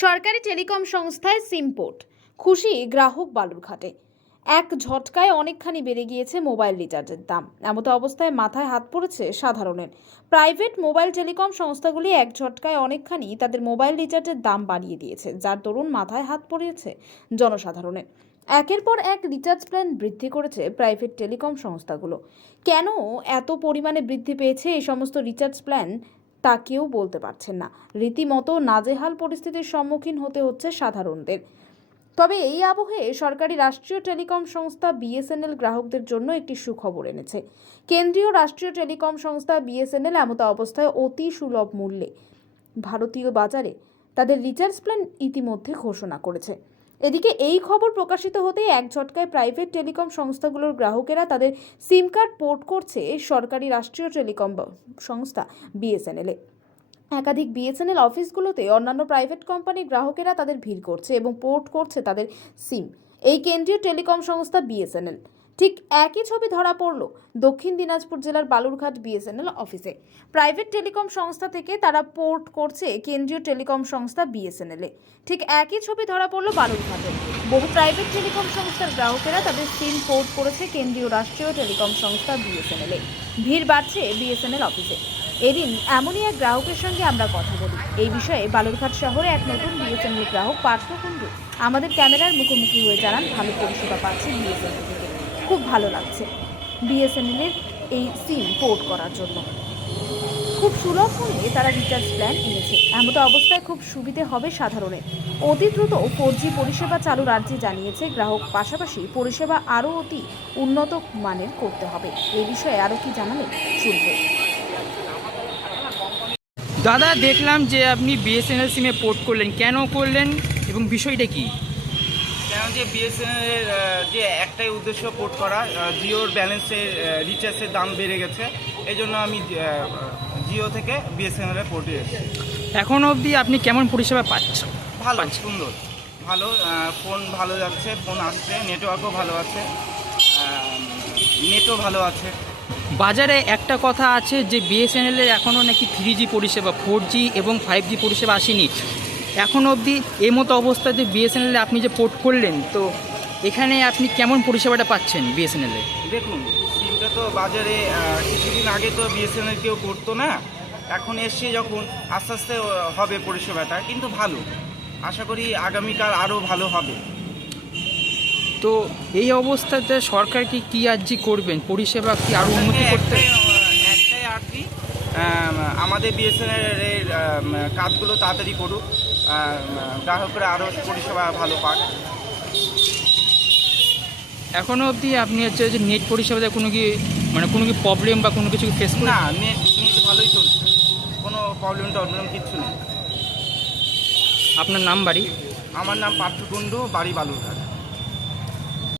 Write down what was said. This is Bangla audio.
সরকারি টেলিকম সংস্থায় সিম পোর্ট খুশি গ্রাহক বালুরঘাটে। এক ঝটকায় অনেকখানি বেড়ে গিয়েছে মোবাইল রিচার্জের দাম। এমতো অবস্থায় মাথায় হাত পড়েছে সাধারণের। প্রাইভেট মোবাইল টেলিকম সংস্থাগুলি এক ঝটকায় অনেকখানি তাদের মোবাইল রিচার্জের দাম বাড়িয়ে দিয়েছে, যার দরুন মাথায় হাত পড়েছে জনসাধারণের। একের পর এক রিচার্জ প্ল্যান বৃদ্ধি করেছে প্রাইভেট টেলিকম সংস্থাগুলো। কেন এত পরিমাণে বৃদ্ধি পেয়েছে এই সমস্ত রিচার্জ প্ল্যান তা কেউ বলতে পারছেন না। রীতিমতো নাজেহাল পরিস্থিতির সম্মুখীন হতে হচ্ছে সাধারণদের। তবে এই আবহে সরকারি রাষ্ট্রীয় টেলিকম সংস্থা বিএসএনএল গ্রাহকদের জন্য একটি সুখবর এনেছে। কেন্দ্রীয় রাষ্ট্রীয় টেলিকম সংস্থা বিএসএনএল এমতো অবস্থায় অতি সুলভ মূল্যে ভারতীয় বাজারে তাদের রিচার্জ প্ল্যান ইতিমধ্যে ঘোষণা করেছে। এদিকে এই খবর প্রকাশিত হতেই এক ঝটকায় প্রাইভেট টেলিকম সংস্থাগুলোর গ্রাহকেরা তাদের সিম কার্ড পোর্ট করছে সরকারি রাষ্ট্রীয় টেলিকম সংস্থা বিএসএনএলে। একাধিক বিএসএনএল অফিসগুলোতে অন্যান্য প্রাইভেট কোম্পানির গ্রাহকেরা তাদের ভিড় করছে এবং পোর্ট করছে তাদের সিম এই কেন্দ্রীয় টেলিকম সংস্থা বিএসএনএল। ঠিক একই ছবি ধরা পড়ল দক্ষিণ দিনাজপুর জেলার বালুরঘাট বিএসএনএল অফিসে। প্রাইভেট টেলিকম সংস্থা থেকে তারা পোর্ট করছে কেন্দ্রীয় টেলিকম সংস্থা বিএসএনএলে। ঠিক একই ছবি ধরা পড়ল বালুরঘাটে। বহু প্রাইভেট টেলিকম সংস্থার গ্রাহকেরা তাদের সিম পোর্ট করেছে কেন্দ্রীয় রাষ্ট্রীয় টেলিকম সংস্থা বিএসএনএলে। ভিড় বাড়ছে বিএসএনএল অফিসে। এদিন এমনই এক গ্রাহকের সঙ্গে আমরা কথা বলি। এই বিষয়ে বালুরঘাট শহরে এক নতুন বিএসএনএল গ্রাহক পার্থ কুণ্ডু আমাদের ক্যামেরার মুখোমুখি হয়ে জানান, ভালো পরিষেবা পাচ্ছে বিএসএনএল থেকে, খুব ভালো লাগছে বিএসএনএলের এই সিম পোর্ট করার জন্য। খুব সুলভ মূল্যে তারা রিচার্জ প্ল্যান এনেছে। এমতো অবস্থায় খুব সুবিধে হবে সাধারণের। অতি দ্রুত 4G পরিষেবা চালুর আর্জি জানিয়েছে গ্রাহক। পাশাপাশি পরিষেবা আরও অতি উন্নত মানের করতে হবে। এই বিষয়ে আরও কি জানালেন শুনবে। দাদা, দেখলাম যে আপনি বিএসএনএল সিমে পোর্ট করলেন, কেন করলেন এবং বিষয়টা কি? কেন যে বিএসএনএলের যে একটাই উদ্দেশ্য পোর্ট করা, জিওর ব্যালেন্সের রিচার্জের দাম বেড়ে গেছে, এই জন্য আমি জিও থেকে বিএসএনএলে পোর্টে এসেছি। এখন অবধি আপনি কেমন পরিষেবা পাচ্ছেন? ভালো, সুন্দর, ভালো, ফোন ভালো যাচ্ছে, ফোন আসছে, নেটওয়ার্কও ভালো আছে, নেটও ভালো আছে। বাজারে একটা কথা আছে যে বিএসএনএলের এখনও নাকি 3G পরিষেবা, 4G এবং 5G পরিষেবা আসেনি এখন অবধি। এই মতো অবস্থাতে বিএসএনএলে আপনি যে পোর্ট করলেন, তো এখানে আপনি কেমন পরিষেবাটা পাচ্ছেন বিএসএনএলে? দেখুন, সিমটা তো বাজারে কিছুদিন আগে তো বিএসএনএল কেউ করতো না, এখন এসছে যখন আস্তে আস্তে হবে পরিষেবাটা, কিন্তু ভালো। আশা করি আগামীকাল আরও ভালো হবে। তো এই অবস্থাতে সরকারকে কি আর্জি করবেন? পরিষেবা কি আরও উন্নতি করতে? একটাই আর্জি, আমাদের বিএসএনএলের কাজগুলো তাড়াতাড়ি করুক, গ্রাহকরা আরও পরিষেবা ভালো পাক। এখনও অবধি আপনি হচ্ছে যে নেট পরিষেবাতে কোনো কি প্রবলেম বা কোনো কিছু ফেস না, নেট ভালোই চলছে, কোনো প্রবলেম কিচ্ছু নেই। আপনার নাম, বাড়ি? আমার নাম পার্থ কুণ্ডু, বাড়ি বালুরঘাট।